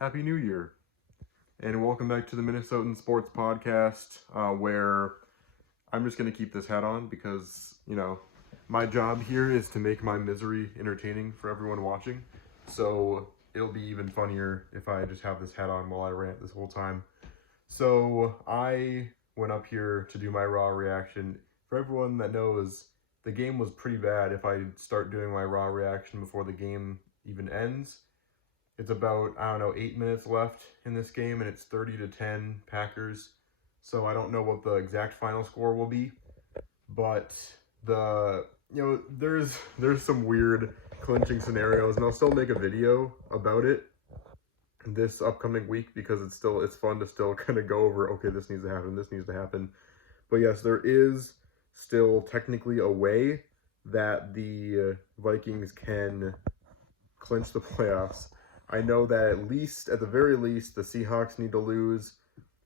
Happy New Year, and welcome back to the Minnesotan Sports Podcast, where I'm just going to keep this hat on because, my job here is to make my misery entertaining for everyone watching. So it'll be even funnier if I just have this hat on while I rant this whole time. So I went up here to do my raw reaction. For everyone that knows, the game was pretty bad if I start doing my raw reaction before the game even ends. It's about, 8 minutes left in this game, and it's 30-10 Packers. So I don't know what the exact final score will be, but there's some weird clinching scenarios, and I'll still make a video about it this upcoming week because it's fun to still kind of go over, okay, this needs to happen. But yes, there is still technically a way that the Vikings can clinch the playoffs. I know that at the very least, the Seahawks need to lose,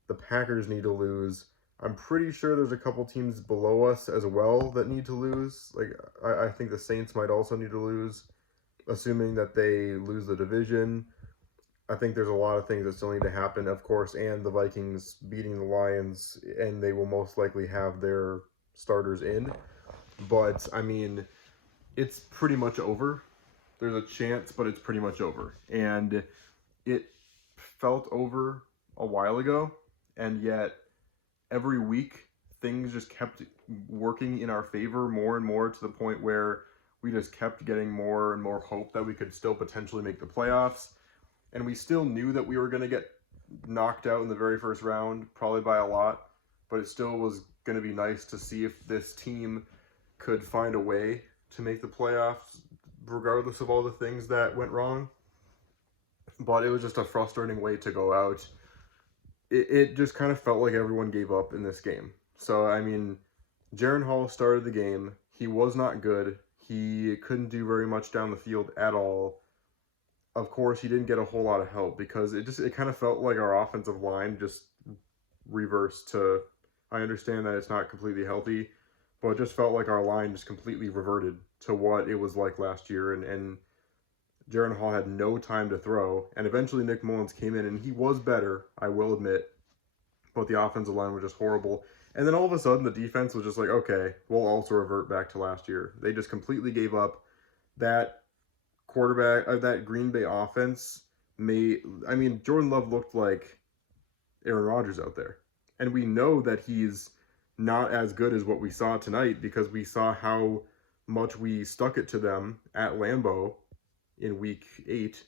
the Packers need to lose. I'm pretty sure there's a couple teams below us as well that need to lose. Like, I think the Saints might also need to lose, assuming that they lose the division. I think there's a lot of things that still need to happen, of course, and the Vikings beating the Lions, and they will most likely have their starters in. But, it's pretty much over. There's a chance, but it's pretty much over. And it felt over a while ago, and yet every week things just kept working in our favor more and more to the point where we just kept getting more and more hope that we could still potentially make the playoffs. And we still knew that we were going to get knocked out in the very first round, probably by a lot, but it still was going to be nice to see if this team could find a way to make the playoffs regardless of all the things that went wrong. But it was just a frustrating way to go out. It just kind of felt like everyone gave up in this game. So, Jaren Hall started the game. He was not good. He couldn't do very much down the field at all. Of course, he didn't get a whole lot of help because it kind of felt like our offensive line just reversed to, I understand that it's not completely healthy, but it just felt like our line just completely reverted to what it was like last year, and Jaren Hall had no time to throw, and eventually Nick Mullins came in, and he was better, I will admit, but the offensive line was just horrible. And then all of a sudden, the defense was just like, okay, we'll also revert back to last year. They just completely gave up. That that Green Bay offense Jordan Love looked like Aaron Rodgers out there. And we know that he's not as good as what we saw tonight because we saw how much we stuck it to them at Lambeau in week 8.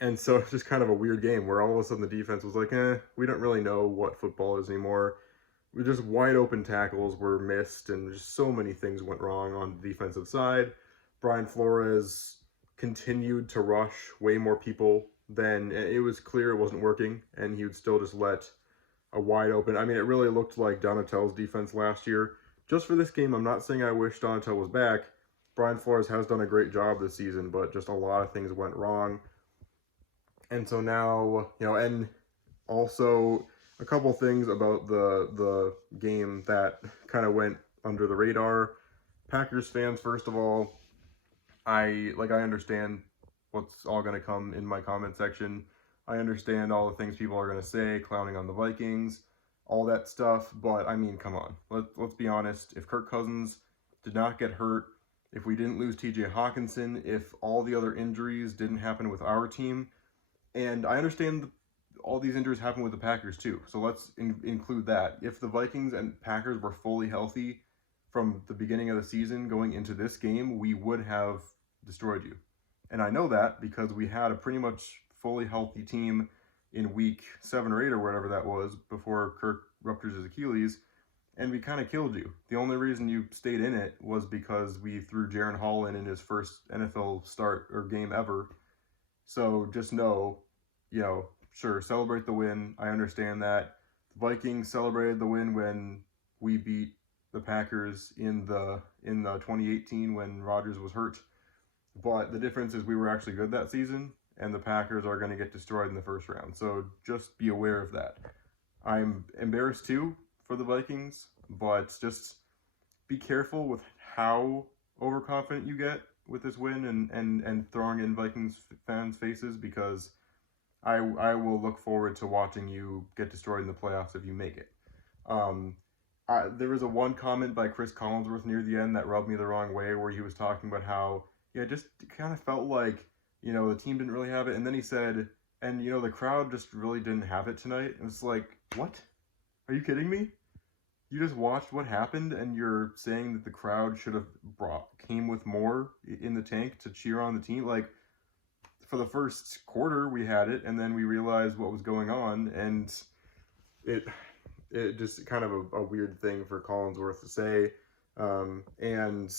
And so it's just kind of a weird game where all of a sudden the defense was like, we don't really know what football is anymore. We just wide open tackles were missed and just so many things went wrong on the defensive side. Brian Flores continued to rush way more people than it was clear it wasn't working, and he would still just let a wide open. It really looked like Donatel's defense last year. Just for this game, I'm not saying I wish Donatel was back. Brian Flores has done a great job this season, but just a lot of things went wrong. And so now, and also a couple things about the game that kind of went under the radar. Packers fans, first of all, I understand what's all going to come in my comment section. I understand all the things people are going to say, clowning on the Vikings, all that stuff, but come on. Let's be honest. If Kirk Cousins did not get hurt, if we didn't lose TJ Hawkinson, if all the other injuries didn't happen with our team, and I understand all these injuries happen with the Packers too, so let's include that. If the Vikings and Packers were fully healthy from the beginning of the season going into this game, we would have destroyed you. And I know that because we had a pretty much fully healthy team in week 7 or 8 or whatever that was before Kirk ruptures his Achilles, and we kind of killed you. The only reason you stayed in it was because we threw Jaren Hall in his first NFL start or game ever. So just know, sure, celebrate the win. I understand that. The Vikings celebrated the win when we beat the Packers in the 2018 when Rodgers was hurt. But the difference is we were actually good that season, and the Packers are going to get destroyed in the first round. So just be aware of that. I'm embarrassed too for the Vikings, but just be careful with how overconfident you get with this win and throwing in Vikings fans' faces, because I will look forward to watching you get destroyed in the playoffs if you make it. Um, there was a one comment by Chris Collinsworth near the end that rubbed me the wrong way, where he was talking about how, yeah, just kind of felt like, the team didn't really have it. And then he said, and, the crowd just really didn't have it tonight. And it's like, what? Are you kidding me? You just watched what happened and you're saying that the crowd should have came with more in the tank to cheer on the team? Like, for the first quarter, we had it, and then we realized what was going on, and it just kind of a weird thing for Collinsworth to say. And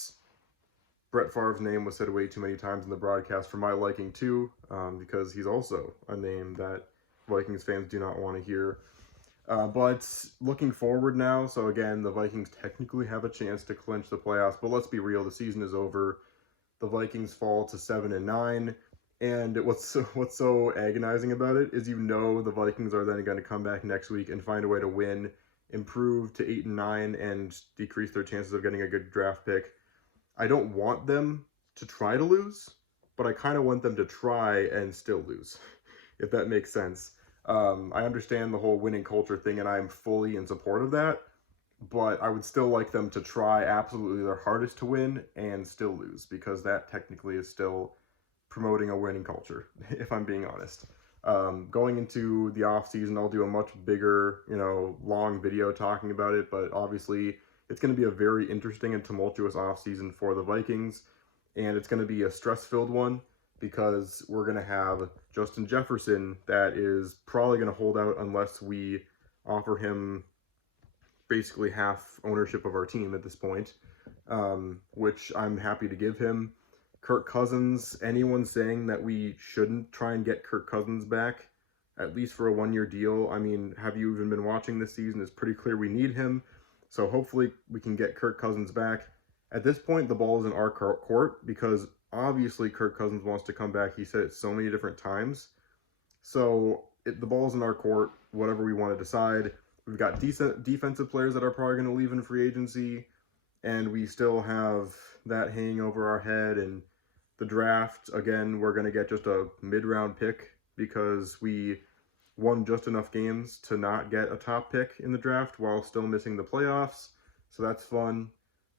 Brett Favre's name was said way too many times in the broadcast for my liking too, because he's also a name that Vikings fans do not want to hear. But looking forward now, so again, the Vikings technically have a chance to clinch the playoffs, but let's be real, the season is over. The Vikings fall to 7-9, and what's so agonizing about it is the Vikings are then going to come back next week and find a way to win, improve to 8-9, and decrease their chances of getting a good draft pick. I don't want them to try to lose, but I kind of want them to try and still lose, if that makes sense. I understand the whole winning culture thing, and I'm fully in support of that, but I would still like them to try absolutely their hardest to win and still lose, because that technically is still promoting a winning culture, if I'm being honest. Going into the off season, I'll do a much bigger, long video talking about it, but obviously it's going to be a very interesting and tumultuous off season for the Vikings, and it's going to be a stress-filled one, because we're going to have Justin Jefferson that is probably going to hold out unless we offer him basically half ownership of our team at this point, which I'm happy to give him. Kirk Cousins, anyone saying that we shouldn't try and get Kirk Cousins back, at least for a one-year deal, I mean, have you even been watching this season? It's pretty clear we need him, so hopefully we can get Kirk Cousins back. At this point, the ball is in our court, because obviously Kirk Cousins wants to come back. He said it so many different times. So the ball's in our court, whatever we want to decide. We've got decent defensive players that are probably going to leave in free agency, and we still have that hanging over our head. And the draft, again, we're going to get just a mid-round pick because we won just enough games to not get a top pick in the draft while still missing the playoffs. So that's fun.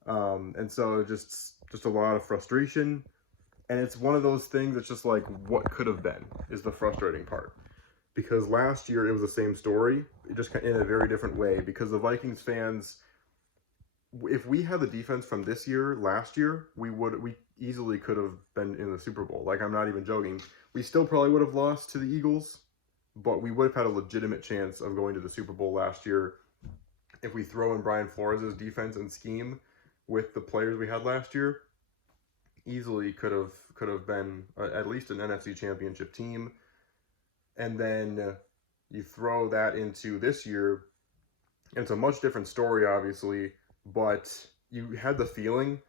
And so just a lot of frustration. And it's one of those things that's just like, what could have been is the frustrating part. Because last year it was the same story, just in a very different way. Because the Vikings fans, if we had the defense from this year, last year, we easily could have been in the Super Bowl. Like, I'm not even joking. We still probably would have lost to the Eagles, but we would have had a legitimate chance of going to the Super Bowl last year if we throw in Brian Flores' defense and scheme with the players we had last year. Easily could have been at least an NFC Championship team. And then you throw that into this year, it's a much different story, obviously, but you had the feeling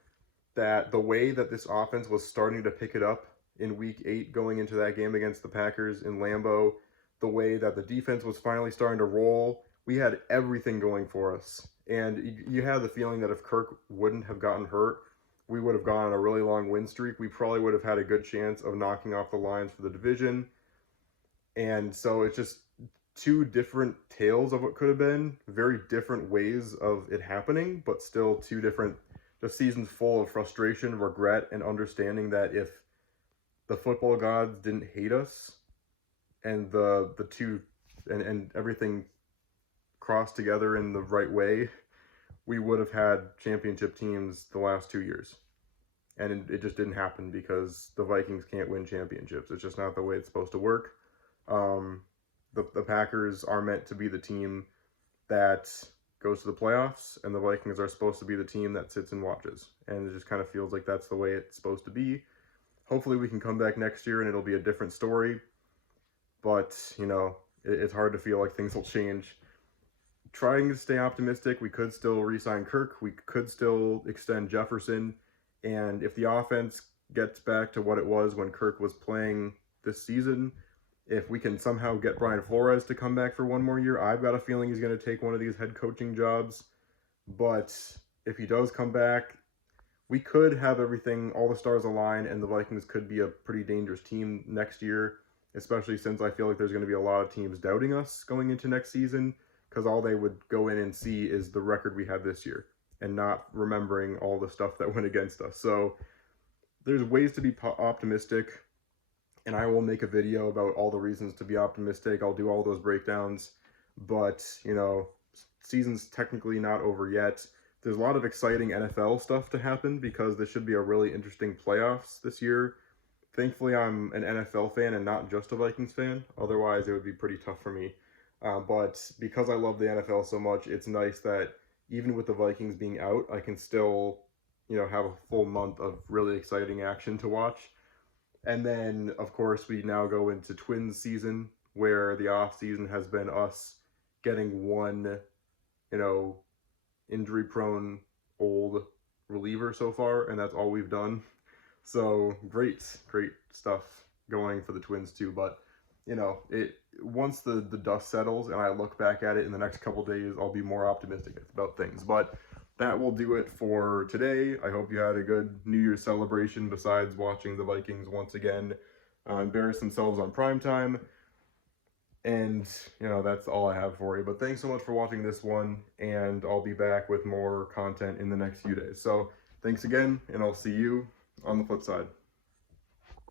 that the way that this offense was starting to pick it up in Week 8 going into that game against the Packers in Lambeau, the way that the defense was finally starting to roll, we had everything going for us. And you had the feeling that if Kirk wouldn't have gotten hurt, we would have gone on a really long win streak. We probably would have had a good chance of knocking off the Lions for the division. And so it's just two different tales of what could have been, very different ways of it happening, but still two different, just seasons full of frustration, regret, and understanding that if the football gods didn't hate us and the two and everything crossed together in the right way, we would have had championship teams the last 2 years. And it just didn't happen because the Vikings can't win championships. It's just not the way it's supposed to work. The Packers are meant to be the team that goes to the playoffs, and the Vikings are supposed to be the team that sits and watches. And it just kind of feels like that's the way it's supposed to be. Hopefully we can come back next year and it'll be a different story. But, it's hard to feel like things will change. Trying to stay optimistic, we could still re-sign Kirk. We could still extend Jefferson. And if the offense gets back to what it was when Kirk was playing this season, if we can somehow get Brian Flores to come back for one more year, I've got a feeling he's going to take one of these head coaching jobs. But if he does come back, we could have everything, all the stars align, and the Vikings could be a pretty dangerous team next year. especially since I feel like there's going to be a lot of teams doubting us going into next season, because all they would go in and see is the record we had this year and not remembering all the stuff that went against us. So there's ways to be optimistic, and I will make a video about all the reasons to be optimistic. I'll do all those breakdowns, but season's technically not over yet. There's a lot of exciting NFL stuff to happen because this should be a really interesting playoffs this year. Thankfully, I'm an NFL fan and not just a Vikings fan. Otherwise, it would be pretty tough for me. But because I love the NFL so much, it's nice that even with the Vikings being out, I can still, have a full month of really exciting action to watch. And then, of course, we now go into Twins season, where the off season has been us getting one, injury-prone old reliever so far, and that's all we've done. So great stuff going for the Twins too. But it once the dust settles and I look back at it in the next couple days, I'll be more optimistic about things. But that will do it for today. I hope you had a good New Year's celebration besides watching the Vikings once again embarrass themselves on primetime. And, that's all I have for you. But thanks so much for watching this one, and I'll be back with more content in the next few days. So thanks again, and I'll see you on the flip side.